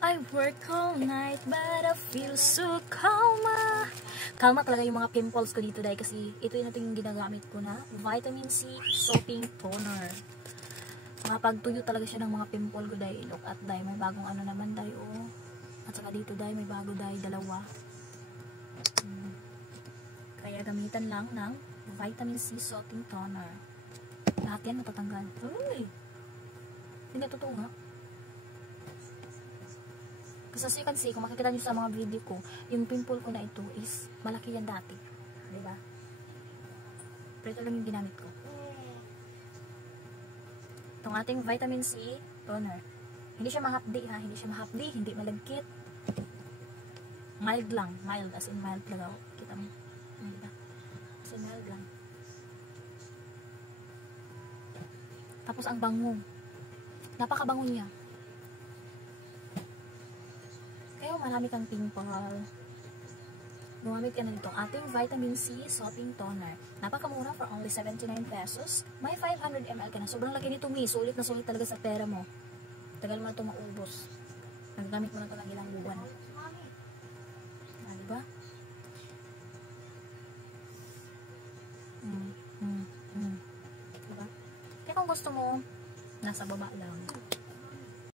I work all night but I feel so calma. Kalma talaga yung mga pimples ko dito dahil kasi ito yung ginagamit ko na vitamin C soaping toner. Makapagtuyo talaga siya ng mga pimple ko dahil look at dahil may bagong ano naman dahil oh. At saka dito dahil may bago dahil dalawa. Kaya gamitan lang ng vitamin C soaping toner. Lahat yan matatanggal. Uy! Hindi totoo nga. Kasi as you can see, kung makikita nyo sa mga video ko, yung pimple ko na ito is malaki yan dati. Diba? Pero ito lang yung ginamit ko. Itong ating vitamin C toner. Hindi siya mahapdi ha. Hindi siya mahapdi. Hindi malagkit. Mild lang. Mild. As in mild talaga. Kita mo. Diba? As in mild lang. Tapos ang bango. Napakabango niya. Kaya marami kang pimple. Gumamit ka na nitong ating vitamin C soaping toner. Napakamura for only 79 pesos. May 500 ml ka na. Sobrang laki nito, mi. Sulit na sulit talaga sa pera mo. Tagal mo na ito maubos. Nagagamit mo na ito ng ilang buwan. Diba? Diba? Kaya kung gusto mo, nasa baba lang.